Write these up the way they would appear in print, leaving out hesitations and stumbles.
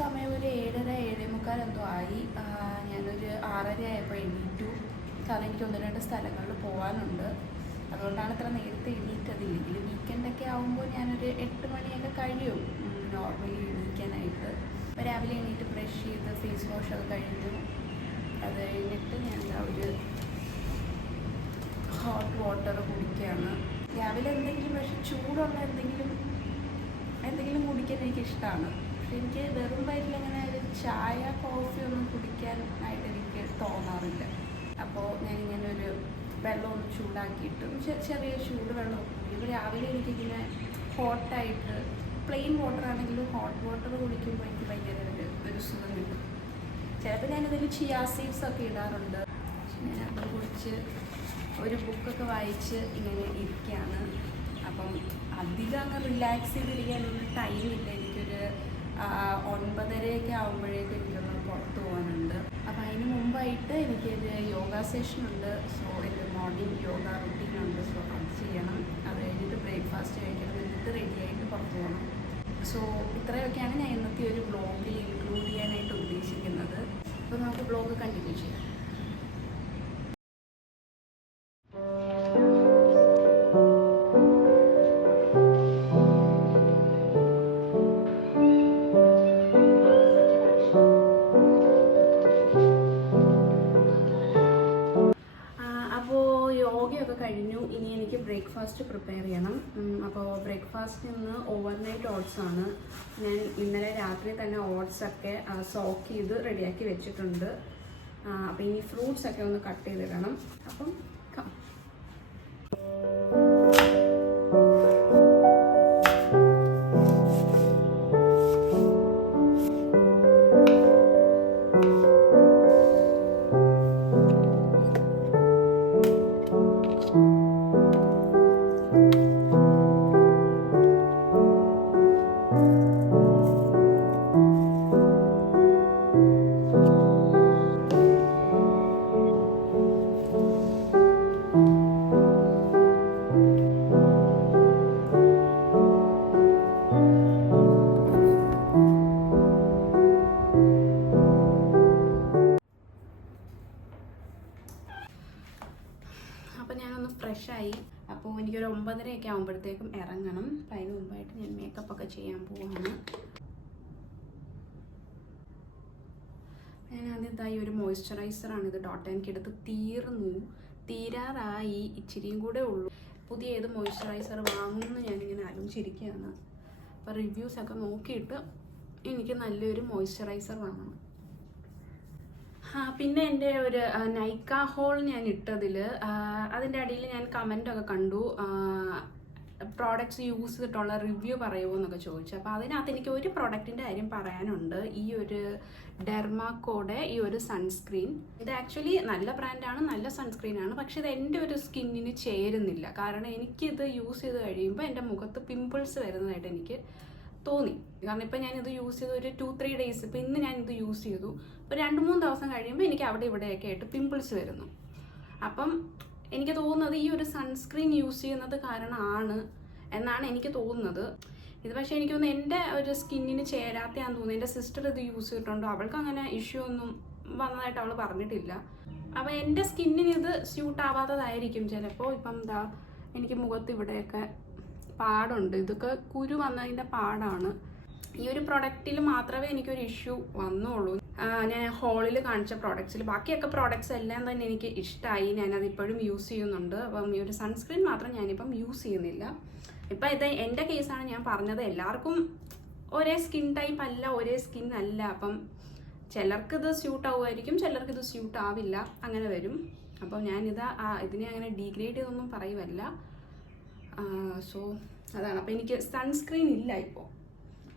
സമയം ഒരു 7:30-7:45 എന്തോ ആയി. ഞാനൊരു 6:30 ആയപ്പോൾ എണീറ്റു. കാരണം എനിക്ക് 1-2 സ്ഥലങ്ങളിൽ പോകാനുണ്ട്. അതുകൊണ്ടാണ് ഇത്ര നേരത്തെ എണീറ്റത്. ഇല്ലെങ്കിൽ വീക്കെൻഡൊക്കെ ആകുമ്പോൾ ഞാനൊരു 8 മണിയൊക്കെ കഴിയും നോർമലി എണീക്കാനായിട്ട്. അപ്പോൾ രാവിലെ എണീറ്റ് ബ്രഷ് ചെയ്ത് ഫേസ് വാഷൊക്കെ കഴിഞ്ഞു. അത് കഴിഞ്ഞിട്ട് ഞാൻ ഒരു ഹോട്ട് വാട്ടർ കുടിക്കുകയാണ്. രാവിലെ എന്തെങ്കിലും പക്ഷേ ചൂടുള്ള എന്തെങ്കിലും കുടിക്കാൻ എനിക്കിഷ്ടമാണ്. പക്ഷെ എനിക്ക് വെറും വയറ്റിലങ്ങനെ ഒരു ചായ കോഫി ഒന്നും കുടിക്കാനായിട്ട് എനിക്ക് തോന്നാറില്ല. അപ്പോൾ ഞാനിങ്ങനെ ഒരു വെള്ളം ഒന്ന് ചൂടാക്കിയിട്ട് ചെറിയ ചൂട് വെള്ളം കുടിക്കും. രാവിലെ എനിക്കിങ്ങനെ ഹോട്ടായിട്ട് പ്ലെയിൻ വാട്ടർ ആണെങ്കിലും ഹോട്ട് വാട്ടർ കുടിക്കുമ്പോൾ എനിക്ക് ഭയങ്കര ഒരു സുഖം കിട്ടും. ചിലപ്പോൾ ഞാനിതിൽ ചിയാ സീഡ്സ് ഒക്കെ ഇടാറുണ്ട്. ഞാൻ അത് കുടിച്ച് ഒരു ബുക്കൊക്കെ വായിച്ച് ഇങ്ങനെ ഇരിക്കുകയാണ്. അപ്പം അധികം അങ്ങ് റിലാക്സ് ചെയ്തിരിക്കാനൊന്നും ടൈമില്ല. എനിക്കൊരു 9:30 ആകുമ്പോഴേക്കും എനിക്കൊന്ന് പുറത്ത് പോകാനുണ്ട്. അപ്പം അതിന് മുമ്പായിട്ട് എനിക്കൊരു യോഗ സെഷനുണ്ട്. സോ എൻ്റെ മോർണിംഗ് യോഗ റുട്ടീനുണ്ട്. സോ അത് ചെയ്യണം. അത് കഴിഞ്ഞിട്ട് ബ്രേക്ക്ഫാസ്റ്റ് കഴിക്കണം. എന്നിട്ട് റെഡിയായിട്ട് പുറത്ത് പോകണം. സോ ഇത്രയൊക്കെയാണ് ഞാൻ ഇന്നത്തെ ഒരു വ്ളോഗിൽ ഇൻക്ലൂഡ് ചെയ്യാനായിട്ട് ഉദ്ദേശിക്കുന്നത്. അപ്പോൾ നമുക്ക് വ്ളോഗ് കണ്ടിന്യൂ ചെയ്യാം. യോഗയൊക്കെ കഴിഞ്ഞു. ഇനി എനിക്ക് ബ്രേക്ക്ഫാസ്റ്റ് പ്രിപ്പയർ ചെയ്യണം. അപ്പോൾ ബ്രേക്ക്ഫാസ്റ്റിന് ഇന്ന് ഓവർനൈറ്റ് ഓട്സാണ്. ഞാൻ ഇന്നലെ രാത്രി തന്നെ ഓട്സൊക്കെ സോക്ക് ചെയ്ത് റെഡിയാക്കി വെച്ചിട്ടുണ്ട്. അപ്പോൾ ഇനി ഫ്രൂട്ട്സൊക്കെ ഒന്ന് കട്ട് ചെയ്തിടണം. അപ്പം ഞാനൊന്ന് ഫ്രഷായി. അപ്പോൾ എനിക്കൊരു 9:30 ആകുമ്പോഴത്തേക്കും ഇറങ്ങണം. അപ്പം അതിന് മുമ്പായിട്ട് ഞാൻ മേക്കപ്പൊക്കെ ചെയ്യാൻ പോവാണ്. ഞാൻ ആദ്യമായി ഒരു മോയ്സ്ചറൈസറാണ് ഇത്. ഡോട്ട് ആൻഡ് കിഡത്ത് തീരാറായി. ഇച്ചിരിയും കൂടെ ഉള്ളൂ. പുതിയ ഏത് മോയ്സ്ചറൈസർ വാങ്ങുമെന്ന് ഞാനിങ്ങനെ ആലോചിച്ചിരിക്കുകയാണ്. അപ്പോൾ റിവ്യൂസൊക്കെ നോക്കിയിട്ട് എനിക്ക് നല്ലൊരു മോയ്സ്ചറൈസർ വാങ്ങണം. പിന്നെ എൻ്റെ ഒരു നൈക്ക ഹോൾ ഞാൻ ഇട്ടതിൽ അതിൻ്റെ അടിയിൽ ഞാൻ കമൻ്റൊക്കെ കണ്ടു. പ്രോഡക്റ്റ്സ് യൂസ് ചെയ്തിട്ടുള്ള റിവ്യൂ പറയുമോ എന്നൊക്കെ ചോദിച്ചു. അപ്പോൾ അതിനകത്ത് എനിക്ക് ഒരു പ്രോഡക്റ്റിൻ്റെ കാര്യം പറയാനുണ്ട്. ഈ ഒരു ഡെർമാക്കോയുടെ ഈ ഒരു സൺസ്ക്രീൻ, ഇത് ആക്ച്വലി നല്ല ബ്രാൻഡാണ്, നല്ല സൺസ്ക്രീനാണ്. പക്ഷേ ഇത് എൻ്റെ ഒരു സ്കിന്നിന് ചേരുന്നില്ല. കാരണം എനിക്കിത് യൂസ് ചെയ്ത് കഴിയുമ്പോൾ എൻ്റെ മുഖത്ത് പിമ്പിൾസ് വരുന്നതായിട്ട് എനിക്ക് തോന്നി. കാരണം ഇപ്പം ഞാനിത് യൂസ് ചെയ്ത് ഒരു 2-3 ഡേയ്സ്, ഇപ്പം ഇന്ന് ഞാനിത് യൂസ് ചെയ്തു. ഇപ്പോൾ 2-3 ദിവസം കഴിയുമ്പോൾ എനിക്ക് അവിടെ ഇവിടെയൊക്കെ ആയിട്ട് പിമ്പിൾസ് വരുന്നു. അപ്പം എനിക്ക് തോന്നുന്നത് ഈ ഒരു സൺസ്ക്രീൻ യൂസ് ചെയ്യുന്നത് കാരണമാണ് എന്നാണ് എനിക്ക് തോന്നുന്നത്. ഇത് പക്ഷേ എനിക്ക് തോന്നുന്നു എൻ്റെ ഒരു സ്കിന്നിന് ചേരാത്തയാണെന്ന് തോന്നുന്നു. എൻ്റെ സിസ്റ്റർ ഇത് യൂസ് ചെയ്തിട്ടുണ്ടോ, അവൾക്ക് അങ്ങനെ ഇഷ്യൂ ഒന്നും വന്നതായിട്ട് അവൾ പറഞ്ഞിട്ടില്ല. അപ്പോൾ എൻ്റെ സ്കിന്നിന് ഇത് സ്യൂട്ട് ആവാത്തതായിരിക്കും ചിലപ്പോൾ. ഇപ്പം എന്താ എനിക്ക് മുഖത്ത് ഇവിടെയൊക്കെ പാടുണ്ട്. ഇതൊക്കെ കുരു വന്നതിൻ്റെ പാടാണ്. ഈ ഒരു പ്രൊഡക്റ്റിൽ മാത്രമേ എനിക്കൊരു ഇഷ്യൂ വന്നുള്ളൂ. ഞാൻ ഹോളിൽ കാണിച്ച പ്രോഡക്ട്സിൽ ബാക്കിയൊക്കെ പ്രോഡക്ട്സ് എല്ലാം തന്നെ എനിക്ക് ഇഷ്ടമായി. ഞാനത് ഇപ്പോഴും യൂസ് ചെയ്യുന്നുണ്ട്. അപ്പം ഈ ഒരു സൺസ്ക്രീൻ മാത്രം ഞാനിപ്പം യൂസ് ചെയ്യുന്നില്ല. ഇപ്പം ഇത് എൻ്റെ കേസാണ് ഞാൻ പറഞ്ഞത്. എല്ലാവർക്കും ഒരേ സ്കിൻ ടൈപ്പ് അല്ല, ഒരേ സ്കിൻ അല്ല. അപ്പം ചിലർക്കിത് സ്യൂട്ട് ആവുമായിരിക്കും, ചിലർക്കിത് സ്യൂട്ട് ആവില്ല, അങ്ങനെ വരും. അപ്പം ഇതിനെ അങ്ങനെ ഡീഗ്രേഡ് ചെയ്തൊന്നും പറയുമല്ല. സോ അതാണ്. അപ്പോൾ എനിക്ക് സൺസ്ക്രീൻ ഇല്ല ഇപ്പോൾ.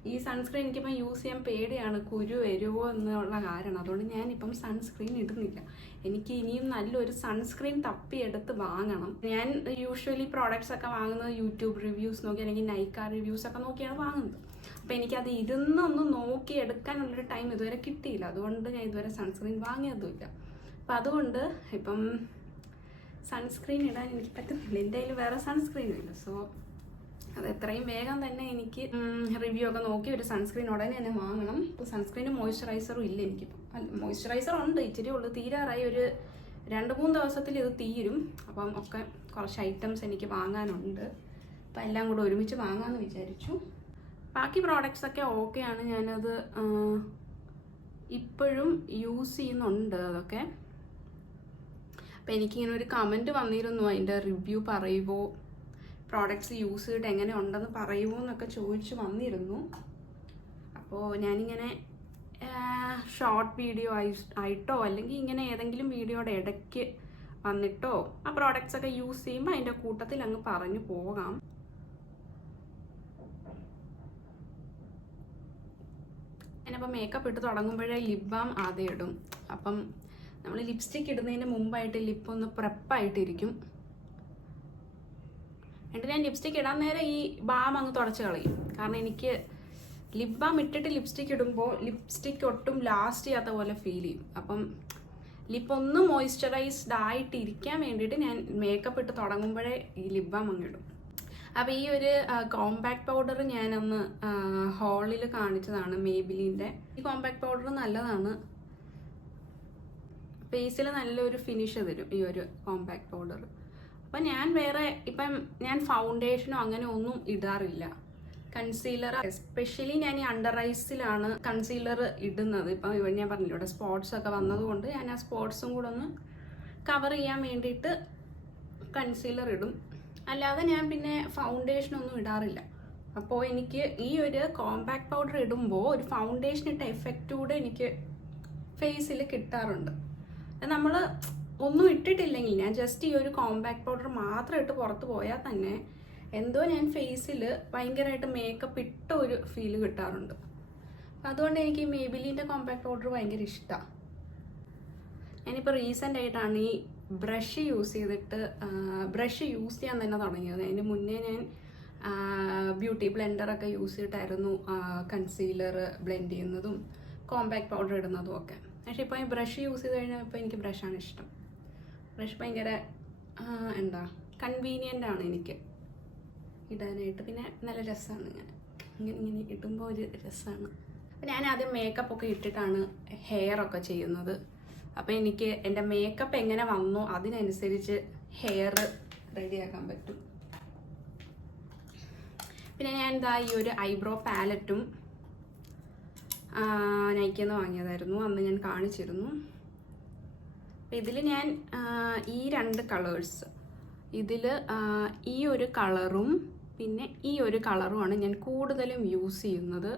ഈ സൺസ്ക്രീൻ എനിക്കിപ്പം യൂസ് ചെയ്യാൻ പേടിയാണ്, കുരു വരുമോ എന്നുള്ള കാരണം. അതുകൊണ്ട് ഞാനിപ്പം സൺസ്ക്രീൻ ഇടുന്നില്ല. എനിക്ക് ഇനിയും നല്ലൊരു സൺസ്ക്രീൻ തപ്പിയെടുത്ത് വാങ്ങണം. ഞാൻ യൂഷ്വലി പ്രോഡക്റ്റ്സ് ഒക്കെ വാങ്ങുന്നത് യൂട്യൂബ് റിവ്യൂസ് നോക്കി അല്ലെങ്കിൽ നൈക്ക റിവ്യൂസ് ഒക്കെ നോക്കിയാണ് വാങ്ങുന്നത്. അപ്പോൾ എനിക്കത് ഇരുന്നൊന്ന് നോക്കി എടുക്കാനുള്ളൊരു ടൈം ഇതുവരെ കിട്ടിയില്ല. അതുകൊണ്ട് ഞാൻ ഇതുവരെ സൺസ്ക്രീൻ വാങ്ങിയതുമില്ല. അപ്പം അതുകൊണ്ട് ഇപ്പം സൺസ്ക്രീൻ ഇടാൻ എനിക്ക് പറ്റുന്നില്ല. എൻ്റെ കയ്യിൽ വേറെ സൺസ്ക്രീനും ഇല്ല. സോ അത് എത്രയും വേഗം തന്നെ എനിക്ക് റിവ്യൂ ഒക്കെ നോക്കി ഒരു സൺസ്ക്രീൻ ഉടനെ തന്നെ വാങ്ങണം. ഇപ്പോൾ സൺസ്ക്രീനും മോയ്സ്ചറൈസറും ഇല്ല എനിക്കിപ്പോൾ. മോയ്സ്ചറൈസർ ഉണ്ട്, ഇച്ചിരി ഉള്ളു, തീരാറായി. ഒരു 2-3 ദിവസത്തിൽ ഇത് തീരും. അപ്പം ഒക്കെ കുറച്ച് ഐറ്റംസ് എനിക്ക് വാങ്ങാനുണ്ട്. അപ്പം എല്ലാം കൂടെ ഒരുമിച്ച് വാങ്ങാമെന്ന് വിചാരിച്ചു. ബാക്കി പ്രോഡക്റ്റ്സ് ഒക്കെ ഓക്കെയാണ്, ഞാനത് ഇപ്പോഴും യൂസ് ചെയ്യുന്നുണ്ട് അതൊക്കെ. അപ്പം എനിക്കിങ്ങനെ ഒരു കമൻറ്റ് വന്നിരുന്നു, അതിൻ്റെ റിവ്യൂ പറയുമോ, പ്രോഡക്റ്റ്സ് യൂസ് ചെയ്തിട്ട് എങ്ങനെ ഉണ്ടെന്ന് പറയുമോ എന്നൊക്കെ ചോദിച്ച് വന്നിരുന്നു. അപ്പോൾ ഞാനിങ്ങനെ ഷോർട്ട് വീഡിയോ ആയിട്ടോ അല്ലെങ്കിൽ ഇങ്ങനെ ഏതെങ്കിലും വീഡിയോയുടെ ഇടയ്ക്ക് വന്നിട്ടോ ആ പ്രോഡക്റ്റ്സ് ഒക്കെ യൂസ് ചെയ്യുമ്പോൾ അതിൻ്റെ കൂട്ടത്തിൽ അങ്ങ് പറഞ്ഞു പോകാം. ഞാനപ്പോൾ മേക്കപ്പ് ഇട്ട് തുടങ്ങുമ്പോഴേ ലിപ് ബാം ആദ്യം ഇടും. അപ്പം നമ്മൾ ലിപ്സ്റ്റിക്ക് ഇടുന്നതിന് മുമ്പായിട്ട് ലിപ്പൊന്ന് പ്രെപ്പായിട്ടിരിക്കും. എന്നിട്ട് ഞാൻ ലിപ്സ്റ്റിക്ക് ഇടാൻ നേരം ഈ ബാം അങ്ങ് തുടച്ച് കളയും. കാരണം എനിക്ക് ലിപ് ബാം ഇട്ടിട്ട് ലിപ്സ്റ്റിക്ക് ഇടുമ്പോൾ ലിപ്സ്റ്റിക്ക് ഒട്ടും ലാസ്റ്റ് ചെയ്യാത്ത പോലെ ഫീൽ ചെയ്യും. അപ്പം ലിപ്പ് ഒന്ന് മോയ്സ്ചറൈസ്ഡ് ആയിട്ടിരിക്കാൻ വേണ്ടിയിട്ട് ഞാൻ മേക്കപ്പ് ഇട്ട് തുടങ്ങുമ്പോഴേ ഈ ലിപ് ബാം അങ്ങ് ഇടും. അപ്പോൾ ഈ ഒരു കോമ്പാക്ട് പൗഡർ ഞാനൊന്ന് ഹോളിൽ കാണിച്ചതാണ്, മേബിലിൻ്റെ. ഈ കോമ്പാക്ട് പൗഡർ നല്ലതാണ്, ഫേസിൽ നല്ലൊരു ഫിനിഷ് തരും ഈ ഒരു കോമ്പാക്ട് പൗഡർ. അപ്പം ഞാൻ ഫൗണ്ടേഷനോ അങ്ങനെ ഒന്നും ഇടാറില്ല. കൺസീലർ എസ്പെഷ്യലി ഞാൻ ഈ അണ്ടർ ഐസിലാണ് കൺസീലർ ഇടുന്നത്. ഇപ്പം ഇവിടെ ഞാൻ പറഞ്ഞില്ല, ഇവിടെ സ്പോട്ട്സ് ഒക്കെ വന്നതുകൊണ്ട് ഞാൻ ആ സ്പോട്ട്സും കൂടെ ഒന്ന് കവർ ചെയ്യാൻ വേണ്ടിയിട്ട് കൺസീലർ ഇടും. അല്ലാതെ ഞാൻ പിന്നെ ഫൗണ്ടേഷനൊന്നും ഇടാറില്ല. അപ്പോൾ എനിക്ക് ഈ ഒരു കോമ്പാക്ട് പൗഡർ ഇടുമ്പോൾ ഒരു ഫൗണ്ടേഷൻ ഇട്ട എഫക്റ്റ് കൂടെ എനിക്ക് ഫേസിൽ കിട്ടാറുണ്ട്. നമ്മൾ ഒന്നും ഇട്ടിട്ടില്ലെങ്കിൽ, ഞാൻ ജസ്റ്റ് ഈ ഒരു കോമ്പാക്ട് പൗഡർ മാത്രം ഇട്ട് പുറത്ത് പോയാൽ തന്നെ എന്തോ ഞാൻ ഫേസിൽ ഭയങ്കരമായിട്ട് മേക്കപ്പ് ഇട്ട ഒരു ഫീല് കിട്ടാറുണ്ട്. അതുകൊണ്ട് എനിക്ക് ഈ മേബിലിൻ്റെ കോമ്പാക്ട് പൗഡർ ഭയങ്കര ഇഷ്ടമാണ്. ഞാനിപ്പോൾ റീസെൻ്റ് ആയിട്ടാണ് ഈ ബ്രഷ് യൂസ് ചെയ്തിട്ട് ബ്രഷ് യൂസ് ചെയ്യാൻ തന്നെ തുടങ്ങിയത്. അതിന് മുന്നേ ഞാൻ ബ്യൂട്ടി ബ്ലെൻഡറൊക്കെ യൂസ് ചെയ്തിട്ടായിരുന്നു കൺസീലർ ബ്ലെൻഡ് ചെയ്യുന്നതും കോമ്പാക്ട് പൗഡർ ഇടുന്നതും ഒക്കെ. പക്ഷേ ഇപ്പോൾ ഈ ബ്രഷ് യൂസ് ചെയ്ത് കഴിഞ്ഞപ്പോൾ എനിക്ക് ബ്രഷാണ് ഇഷ്ടം. ബ്രഷ് ഭയങ്കര കൺവീനിയൻ്റ് ആണ് എനിക്ക് ഇടാനായിട്ട്. പിന്നെ നല്ല രസമാണ്, ഇങ്ങനെ ഇടുമ്പോൾ ഒരു രസമാണ്. അപ്പം ഞാൻ ആദ്യം മേക്കപ്പ് ഒക്കെ ഇട്ടിട്ടാണ് ഹെയർ ഒക്കെ ചെയ്യുന്നത്. അപ്പോൾ എനിക്ക് എൻ്റെ മേക്കപ്പ് എങ്ങനെ വന്നോ അതിനനുസരിച്ച് ഹെയർ റെഡിയാക്കാൻ പറ്റും. പിന്നെ ഞാൻ ഈ ഒരു ഐബ്രോ പാലറ്റും നൈക്കിന്ന് വാങ്ങിയതായിരുന്നു, അന്ന് ഞാൻ കാണിച്ചിരുന്നു. അപ്പം ഇതിൽ ഞാൻ ഈ 2 കളേഴ്സ്, ഇതിൽ ഈ ഒരു കളറും പിന്നെ ഈ ഒരു കളറുമാണ് ഞാൻ കൂടുതലും യൂസ് ചെയ്യുന്നത്.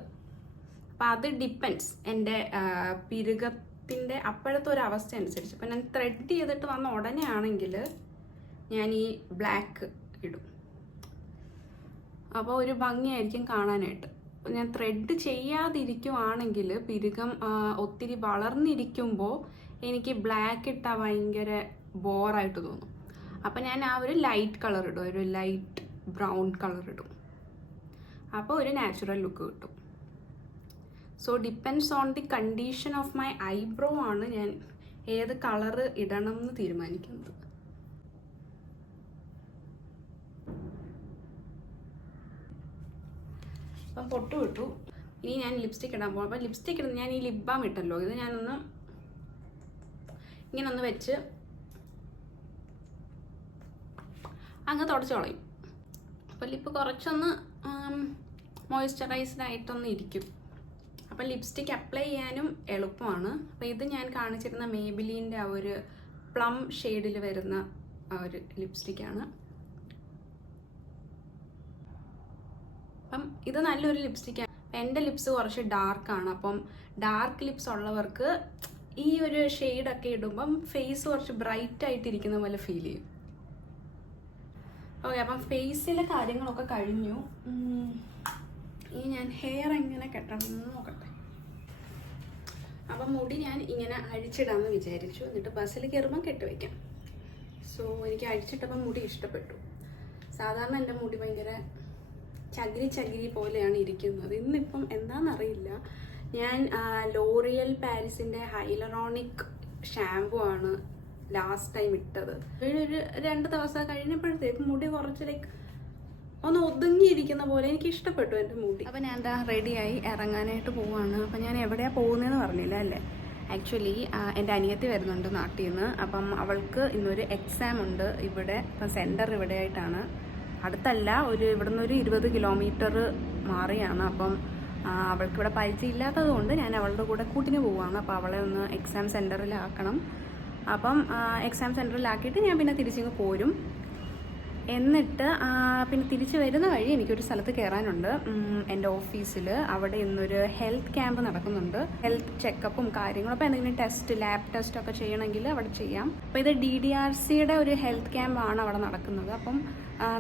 അപ്പം അത് ഡിപ്പെൻഡ്സ് എൻ്റെ പിരുകത്തിൻ്റെ അപ്പോഴത്തെ ഒരു അവസ്ഥ അനുസരിച്ച്. അപ്പം ഞാൻ ത്രെഡ് ചെയ്തിട്ട് വന്ന ഉടനെ ആണെങ്കിൽ ഞാൻ ഈ ബ്ലാക്ക് ഇടും, അപ്പോൾ ഒരു ഭംഗിയായിരിക്കും കാണാനായിട്ട്. ഞാൻ ത്രെഡ് ചെയ്യാതിരിക്കുവാണെങ്കിൽ പിരുകം ഒത്തിരി വളർന്നിരിക്കുമ്പോൾ എനിക്ക് ബ്ലാക്ക് ഇട്ടാൽ ഭയങ്കര ബോറായിട്ട് തോന്നും. അപ്പം ഞാൻ ആ ഒരു ലൈറ്റ് കളർ ഇടും, ഒരു ലൈറ്റ് ബ്രൗൺ കളർ ഇടും. അപ്പോൾ ഒരു നാച്ചുറൽ ലുക്ക് കിട്ടും. So depends on the condition of my eyebrow ആണ് ഞാൻ ഏത് കളർ ഇടണം എന്ന് തീരുമാനിക്കുന്നത്. അപ്പം പൊട്ട് വിട്ടു. ഇനി ഞാൻ ലിപ്സ്റ്റിക് ഇടാൻ പോകും. അപ്പം ലിപ്സ്റ്റിക് ഇടുന്ന ഞാൻ ഈ ലിപ് ബാം ഇട്ടല്ലോ, ഇത് ഞാനൊന്ന് ഇങ്ങനെ ഒന്ന് വെച്ച് അങ്ങ് തുടച്ച് കളയും. അപ്പോൾ ലിപ്പ് കുറച്ചൊന്ന് മോയ്സ്ചറൈസ്ഡ് ആയിട്ടൊന്ന് ഇരിക്കും. അപ്പം ലിപ്സ്റ്റിക് അപ്ലൈ ചെയ്യാനും എളുപ്പമാണ്. അപ്പോൾ ഇത് ഞാൻ കാണിച്ചിരുന്ന മേബിലിൻ്റെ ആ ഒരു പ്ലം ഷെയ്ഡിൽ വരുന്ന ആ ഒരു ലിപ്സ്റ്റിക്കാണ്. അപ്പം ഇത് നല്ലൊരു ലിപ്സ്റ്റിക്കാണ്. എൻ്റെ ലിപ്സ് കുറച്ച് ഡാർക്കാണ്. അപ്പം ഡാർക്ക് ലിപ്സ് ഉള്ളവർക്ക് ഈ ഒരു ഷെയ്ഡൊക്കെ ഇടുമ്പം ഫേസ് കുറച്ച് ബ്രൈറ്റ് ആയിട്ടിരിക്കുന്ന പോലെ ഫീൽ ചെയ്യും. ഓക്കെ, അപ്പം ഫേസിലെ കാര്യങ്ങളൊക്കെ കഴിഞ്ഞു. ഇനി ഞാൻ ഹെയർ എങ്ങനെ കെട്ടണം എന്ന് നോക്കട്ടെ. അപ്പം മുടി ഞാൻ ഇങ്ങനെ അഴിച്ചിടാമെന്ന് വിചാരിച്ചു, എന്നിട്ട് ബസ്സിൽ കയറുമ്പോൾ കെട്ടിവയ്ക്കാം. സോ എനിക്ക് അഴിച്ചിട്ടപ്പം മുടി ഇഷ്ടപ്പെട്ടു. സാധാരണ എൻ്റെ മുടി ഭയങ്കര ചകിരി പോലെയാണ് ഇരിക്കുന്നത്. ഇന്നിപ്പം എന്താണെന്നറിയില്ല, ഞാൻ ലോറിയൽ പാരീസിൻ്റെ ഹൈലറോണിക് ഷാമ്പു ആണ് ലാസ്റ്റ് ടൈം ഇട്ടത്. ഒരു 2 ദിവസം കഴിഞ്ഞപ്പോഴത്തേക്ക് മുടി കുറച്ച് ഒന്ന് ഒതുങ്ങിയിരിക്കുന്ന പോലെ എനിക്ക് ഇഷ്ടപ്പെട്ടു എൻ്റെ മുടി. അപ്പം ഞാൻ എന്താ റെഡിയായി ഇറങ്ങാനായിട്ട് പോവാണ്. അപ്പം ഞാൻ എവിടെയാണ് പോകുന്നതെന്ന് പറഞ്ഞില്ല അല്ലേ. ആക്ച്വലി എൻ്റെ അനിയത്തി വരുന്നുണ്ട് നാട്ടിൽ നിന്ന്. അപ്പം അവൾക്ക് ഇന്നൊരു എക്സാം ഉണ്ട് ഇവിടെ. അപ്പം സെൻറ്റർ ഇവിടെ ആയിട്ടാണ്, അടുത്തല്ല, ഇവിടുന്ന് ഒരു 20 കിലോമീറ്റർ മാറിയാണ്. അപ്പം അവൾക്ക് ഇവിടെ പരിചയമില്ലാത്തത് കൊണ്ട് ഞാൻ അവളുടെ കൂടെ കൂട്ടിന് പോവുകയാണ്. അപ്പോൾ അവളെ ഒന്ന് എക്സാം സെൻറ്ററിലാക്കണം. അപ്പം എക്സാം സെൻറ്ററിലാക്കിയിട്ട് ഞാൻ പിന്നെ തിരിച്ചിങ്ങ് പോരും. എന്നിട്ട് പിന്നെ തിരിച്ച് വരുന്ന വഴി എനിക്കൊരു സ്ഥലത്ത് കയറാനുണ്ട്, എൻ്റെ ഓഫീസിൽ. അവിടെ ഇന്നൊരു ഹെൽത്ത് ക്യാമ്പ് നടക്കുന്നുണ്ട്. ഹെൽത്ത് ചെക്കപ്പും കാര്യങ്ങളും, അപ്പോൾ എന്തെങ്കിലും ടെസ്റ്റ്, ലാബ് ടെസ്റ്റ് ഒക്കെ ചെയ്യണമെങ്കിൽ അവിടെ ചെയ്യാം. അപ്പോൾ ഇത് DDRCയുടെ ഒരു ഹെൽത്ത് ക്യാമ്പാണ് അവിടെ നടക്കുന്നത്. അപ്പം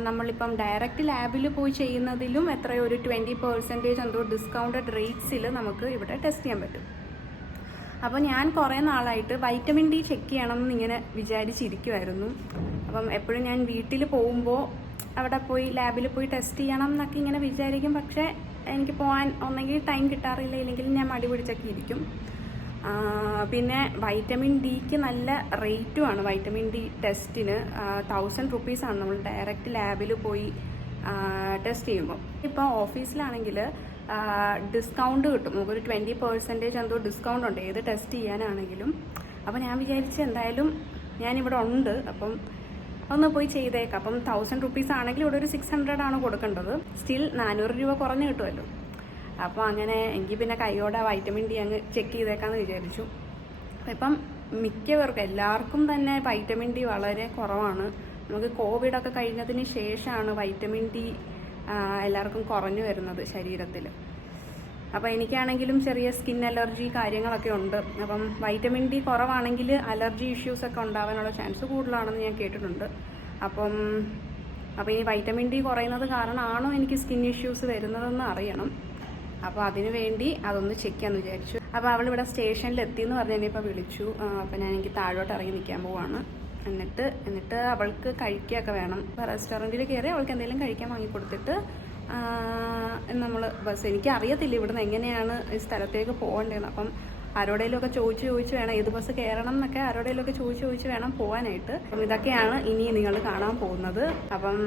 നമ്മളിപ്പം ഡയറക്റ്റ് ലാബിൽ പോയി ചെയ്യുന്നതിലും എത്രയോ ഒരു 20% എന്തോ ഡിസ്കൗണ്ടഡ് റേറ്റ്സിൽ നമുക്ക് ഇവിടെ ടെസ്റ്റ് ചെയ്യാൻ പറ്റും. അപ്പോൾ ഞാൻ കുറേ നാളായിട്ട് വൈറ്റമിൻ D ചെക്ക് ചെയ്യണം എന്നിങ്ങനെ വിചാരിച്ചിരിക്കുമായിരുന്നു. അപ്പം എപ്പോഴും ഞാൻ വീട്ടിൽ പോകുമ്പോൾ അവിടെ പോയി ലാബിൽ പോയി ടെസ്റ്റ് ചെയ്യണം എന്നൊക്കെ ഇങ്ങനെ വിചാരിക്കും. പക്ഷേ എനിക്ക് പോകാൻ ഒന്നെങ്കിൽ ടൈം കിട്ടാറില്ല, ഇല്ലെങ്കിൽ ഞാൻ മടി പിടിച്ചൊക്കെ ഇരിക്കും. പിന്നെ വൈറ്റമിൻ Dക്ക് നല്ല റേറ്റുമാണ്. വൈറ്റമിൻ D ടെസ്റ്റിന് 1000 റുപ്പീസാണ് നമ്മൾ ഡയറക്റ്റ് ലാബിൽ പോയി ടെസ്റ്റ് ചെയ്യുമ്പോൾ. ഇപ്പോൾ ഓഫീസിലാണെങ്കിൽ ഡിസ്കൗണ്ട് കിട്ടും, നമുക്കൊരു 20% എന്തോ ഡിസ്കൗണ്ട് ഉണ്ട് ഏത് ടെസ്റ്റ് ചെയ്യാനാണെങ്കിലും. അപ്പോൾ ഞാൻ വിചാരിച്ച് എന്തായാലും ഞാനിവിടെ ഉണ്ട്, അപ്പം ഒന്ന് പോയി ചെയ്തേക്കാം. അപ്പം 1000 റുപ്പീസ് ആണെങ്കിൽ ഇവിടെ ഒരു 600 ആണ് കൊടുക്കേണ്ടത്. സ്റ്റിൽ 400 രൂപ കുറഞ്ഞ് കിട്ടുമല്ലോ. അപ്പോൾ അങ്ങനെ എനിക്ക് പിന്നെ കൈയോടെ വൈറ്റമിൻ D അങ്ങ് ചെക്ക് ചെയ്തേക്കാമെന്ന് വിചാരിച്ചു. ഇപ്പം മിക്കവർക്കും എല്ലാവർക്കും തന്നെ വൈറ്റമിൻ D വളരെ കുറവാണ്. നമുക്ക് കോവിഡൊക്കെ കഴിഞ്ഞതിന് ശേഷമാണ് വൈറ്റമിൻ D എല്ലാവർക്കും കുറഞ്ഞു വരുന്നത് ശരീരത്തിൽ. അപ്പോൾ എനിക്കാണെങ്കിലും ചെറിയ സ്കിൻ അലർജി കാര്യങ്ങളൊക്കെ ഉണ്ട്. അപ്പം വൈറ്റമിൻ D കുറവാണെങ്കിൽ അലർജി ഇഷ്യൂസൊക്കെ ഉണ്ടാവാനുള്ള ചാൻസ് കൂടുതലാണെന്ന് ഞാൻ കേട്ടിട്ടുണ്ട്. അപ്പം ഈ വൈറ്റമിൻ D കുറയുന്നത് കാരണമാണോ എനിക്ക് സ്കിൻ ഇഷ്യൂസ് വരുന്നതെന്ന് അറിയണം. അപ്പോൾ അതിന് വേണ്ടി അതൊന്ന് ചെക്ക് ചെയ്യാമെന്ന് വിചാരിച്ചു. അപ്പോൾ അവളിവിടെ സ്റ്റേഷനിൽ എത്തിയെന്ന് പറഞ്ഞ് എന്നെ വിളിച്ചു. അപ്പോൾ ഞാൻ എനിക്ക് താഴോട്ട് ഇറങ്ങി നിൽക്കാൻ പോവാണ്. എന്നിട്ട് അവൾക്ക് കഴിക്കുകയൊക്കെ വേണം. അപ്പോൾ റെസ്റ്റോറൻറ്റിൽ കയറി അവൾക്ക് എന്തെങ്കിലും കഴിക്കാൻ വാങ്ങിക്കൊടുത്തിട്ട് നമ്മൾ ബസ്, എനിക്ക് അറിയത്തില്ല ഇവിടുന്ന് എങ്ങനെയാണ് ഈ സ്ഥലത്തേക്ക് പോകേണ്ടതെന്ന്. അപ്പം ആരോടെങ്കിലുമൊക്കെ ചോദിച്ച് വേണം, ഏത് ബസ് കയറണം എന്നൊക്കെ ആരോടെങ്കിലുമൊക്കെ ചോദിച്ച് വേണം പോകാനായിട്ട്. അപ്പം ഇതൊക്കെയാണ് ഇനി നിങ്ങൾ കാണാൻ പോകുന്നത്. അപ്പം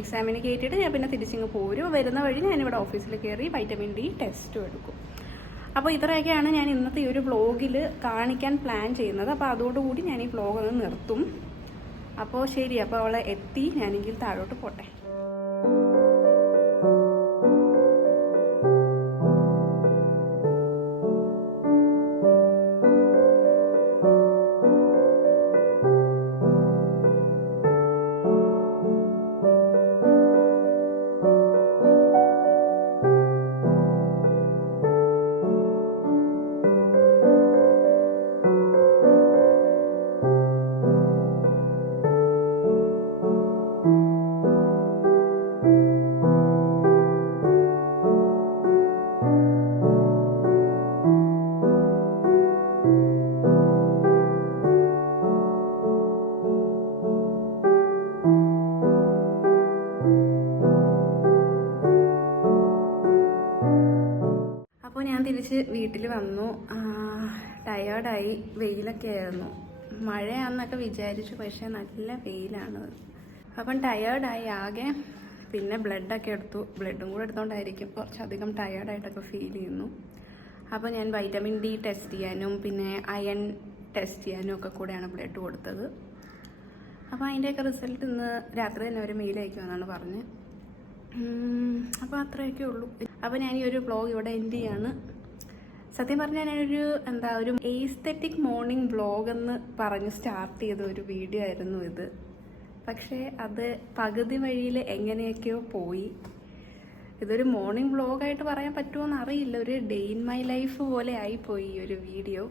എക്സാമിന് കയറ്റിയിട്ട് ഞാൻ പിന്നെ തിരിച്ചിങ്ങ് പോരും. വരുന്ന വഴി ഞാനിവിടെ ഓഫീസിൽ കയറി വൈറ്റമിൻ D ടെസ്റ്റും എടുക്കും. അപ്പോൾ ഇത്രയൊക്കെയാണ് ഞാൻ ഇന്നത്തെ ഈ ഒരു വ്ളോഗിൽ കാണിക്കാൻ പ്ലാൻ ചെയ്യുന്നത്. അപ്പോൾ അതോടുകൂടി ഞാൻ ഈ വ്ളോഗ് ഒന്ന് നിർത്തും. അപ്പോൾ ശരി, അപ്പോൾ അവളെ എത്തി, ഞാനെങ്കിൽ താഴോട്ട് പോട്ടെ. തിരിച്ച് വീട്ടിൽ വന്നു. ടയേർഡായി, വെയിലൊക്കെ ആയിരുന്നു. മഴയാണെന്നൊക്കെ വിചാരിച്ചു, പക്ഷേ നല്ല വെയിലാണ്. അപ്പം ടയേർഡായി ആകെ. പിന്നെ ബ്ലഡൊക്കെ എടുത്തു. ബ്ലഡും കൂടെ എടുത്തോണ്ടായിരിക്കും കുറച്ചധികം ടയേർഡായിട്ടൊക്കെ ഫീൽ ചെയ്യുന്നു. അപ്പോൾ ഞാൻ വൈറ്റമിൻ D ടെസ്റ്റ് ചെയ്യാനും പിന്നെ അയൺ ടെസ്റ്റ് ചെയ്യാനും ഒക്കെ കൂടെയാണ് ബ്ലഡ് കൊടുത്തത്. അപ്പോൾ അതിൻ്റെയൊക്കെ റിസൾട്ട് ഇന്ന് രാത്രി തന്നെ ഒരു മെയിൽ അയക്കുമെന്നാണ് പറഞ്ഞത്. അപ്പോൾ അത്രയൊക്കെ ഉള്ളൂ. അപ്പോൾ ഞാൻ ഈ ഒരു വ്ളോഗ് ഇവിടെ എൻഡ് ചെയ്യാണ്. സത്യം പറഞ്ഞാൽ ഞാനൊരു ഒരു എസ്തെറ്റിക് മോർണിംഗ് വ്ളോഗ് എന്ന് പറഞ്ഞ് സ്റ്റാർട്ട് ചെയ്ത ഒരു വീഡിയോ ആയിരുന്നു ഇത്. പക്ഷേ അത് പകുതി വഴിയിൽ എങ്ങനെയൊക്കെയോ പോയി. ഇതൊരു മോർണിംഗ് വ്ളോഗായിട്ട് പറയാൻ പറ്റുമോയെന്ന് അറിയില്ല. ഒരു ഡേ ഇൻ മൈ ലൈഫ് പോലെ ആയിപ്പോയി ഈ ഒരു വീഡിയോ.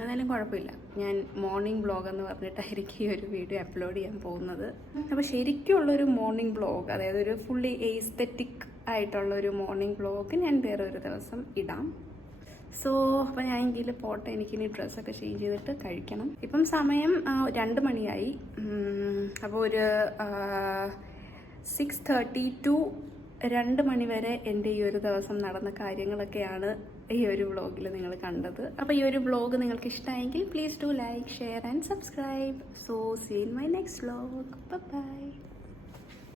എന്നാലും കുഴപ്പമില്ല, ഞാൻ മോർണിംഗ് വ്ളോഗ് എന്ന് പറഞ്ഞിട്ടായിരിക്കും ഈ ഒരു വീഡിയോ അപ്ലോഡ് ചെയ്യാൻ പോകുന്നത്. അപ്പോൾ ശരിക്കുള്ളൊരു മോർണിംഗ് വ്ളോഗ്, അതായത് ഒരു ഫുള്ളി എസ്തെറ്റിക് ആയിട്ടുള്ളൊരു മോർണിംഗ് വ്ളോഗ് ഞാൻ വേറെ ഒരു ദിവസം ഇടാം. അപ്പോൾ ഞാൻ എങ്കിൽ പോട്ടെ, എനിക്കിനി ഡ്രസ്സൊക്കെ ചേഞ്ച് ചെയ്തിട്ട് കഴിക്കണം. ഇപ്പം സമയം 2 മണിയായി. അപ്പോൾ ഒരു 6:30 to 2 മണി വരെ എൻ്റെ ഈ ഒരു ദിവസം നടന്ന കാര്യങ്ങളൊക്കെയാണ് ഈ ഒരു വ്ളോഗിൽ നിങ്ങൾ കണ്ടത്. അപ്പോൾ ഈ ഒരു വ്ളോഗ് നിങ്ങൾക്ക് ഇഷ്ടമായെങ്കിൽ please do like, share and subscribe. So see in my next vlog. By.